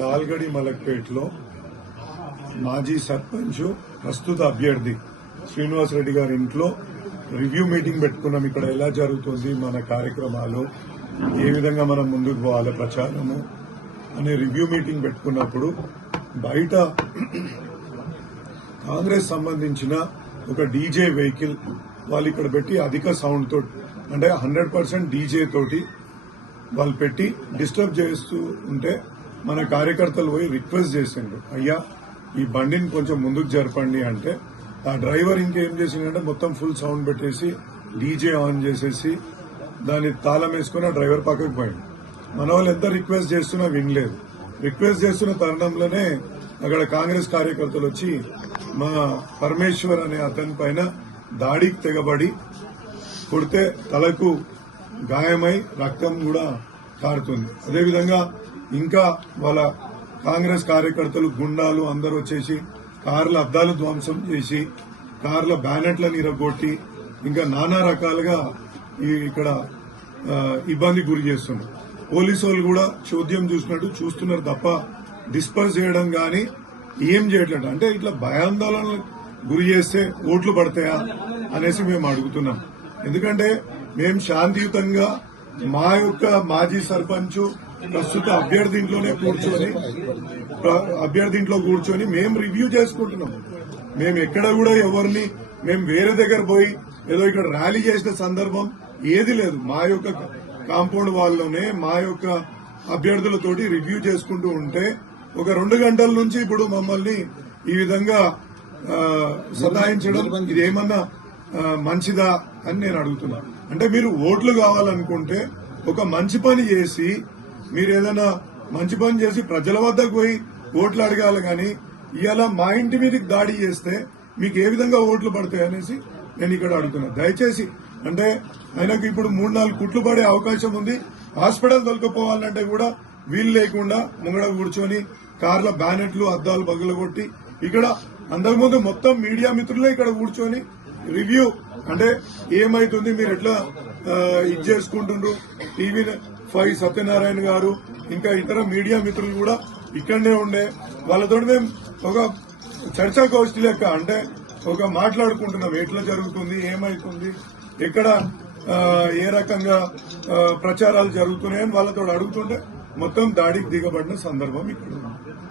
లాల్గడి మలక్పేటలో మాజీ సర్పంచ్ ప్రస్తుత అభ్యర్థి శ్రీనివాస్ రెడ్డి గారి ఇంట్లో రివ్యూ మీటింగ్ పెట్టుకున్నాం. ఇక్కడ ఎలా జరుగుతుంది మన కార్యక్రమాలు, ఏ విధంగా మనం ముందుకు పోవాలి ప్రచారము అనే రివ్యూ మీటింగ్ పెట్టుకున్నప్పుడు బయట కాంగ్రెస్ సంబంధించిన ఒక డీజే వెహికల్ వాళ్ళు ఇక్కడ పెట్టి అధిక సౌండ్ తోటి అంటే 100% డీజే తోటి వాళ్ళు పెట్టి డిస్టర్బ్ చేస్తూ ఉంటే మన కార్యకర్తలు పోయి రిక్వెస్ట్ చేసిండ్రు, అయ్యా ఈ బండిని కొంచెం ముందుకు జరపండి అంటే ఆ డ్రైవర్ ఇంకేం చేసిందంటే మొత్తం ఫుల్ సౌండ్ పెట్టేసి డీజే ఆన్ చేసేసి దాన్ని తాళం వేసుకుని ఆ డ్రైవర్ పక్కకు పోయింది. మన వాళ్ళు ఎంత రిక్వెస్ట్ చేస్తున్నా వినలేదు. రిక్వెస్ట్ చేస్తున్న తరుణంలోనే అక్కడ కాంగ్రెస్ కార్యకర్తలు వచ్చి మా పరమేశ్వర్ అనే అతని పైన దాడికి తెగబడి కొడితే తలకు గాయమై రక్తం కూడా కారుతుంది. అదేవిధంగా ఇంకా వాళ్ళ కాంగ్రెస్ కార్యకర్తలు గుండాలు అందరూ వచ్చేసి కార్ల అద్దాలు ధ్వంసం చేసి కార్ల బ్యానెట్లను ఇరగొట్టి ఇంకా నానా రకాలుగా ఇక్కడ ఇబ్బంది గురి చేస్తున్నారు. పోలీసు వాళ్ళు కూడా చోద్యం చూసినట్టు చూస్తున్నారు తప్ప డిస్పర్స్ చేయడం గాని ఏం చేయట్లేదు. అంటే ఇట్లా భయాందోళనలు గురి చేస్తే ఓట్లు పడతాయా అనేసి మేము అడుగుతున్నాం. ఎందుకంటే మేము శాంతియుతంగా మా యొక్క మాజీ సర్పంచ్ ప్రస్తుత అభ్యర్థి ఇంట్లో కూర్చొని మేము రివ్యూ చేసుకుంటున్నాం. మేము ఎక్కడ కూడా ఎవరిని మేము వేరే దగ్గర పోయి ఏదో ఇక్కడ ర్యాలీ చేసిన సందర్భం ఏది లేదు. మా యొక్క కాంపౌండ్ వాళ్ళలోనే మా యొక్క అభ్యర్థులతోటి రివ్యూ చేసుకుంటూ ఉంటే ఒక 2 గంటల నుంచి ఇప్పుడు మమ్మల్ని ఈ విధంగా సతాయించడం ఇదేమన్నా మంచిదా అని నేను అడుగుతున్నా. అంటే మీరు ఓట్లు కావాలనుకుంటే ఒక మంచి పని చేసి మీరు ఏదైనా మంచి పని చేసి ప్రజల వద్దకు పోయి ఓట్లు అడగాలి కానీ ఇవాళ మా ఇంటి మీదకి దాడి చేస్తే మీకు ఏ విధంగా ఓట్లు పడతాయి అనేసి నేను ఇక్కడ అడుగుతున్నా. దయచేసి అంటే ఆయనకు ఇప్పుడు 3-4 కుట్లు పడే అవకాశం ఉంది. హాస్పిటల్ తొలకపోవాలంటే కూడా వీలు లేకుండా ముంగడ కూర్చొని కార్ల బ్యానెట్లు అద్దాలు పగలగొట్టి ఇక్కడ అంతకుముందు మొత్తం మీడియా మిత్రులే ఇక్కడ కూర్చొని రివ్యూ అంటే ఏమైతుంది మీరు ఎట్లా ఇది చేసుకుంటుండ్రు. TV5 సత్యనారాయణ గారు ఇంకా ఇతర మీడియా మిత్రులు కూడా ఇక్కడనే ఉండే వాళ్ళతో మేము ఒక చర్చా గోష్ఠి లెక్క అంటే ఒక మాట్లాడుకుంటున్నాం ఎట్లా జరుగుతుంది, ఏమైతుంది, ఎక్కడ ఏ రకంగా ప్రచారాలు జరుగుతున్నాయని వాళ్ళతో అడుగుతుంటే మొత్తం దాడికి దిగబడిన సందర్భం ఇక్కడ.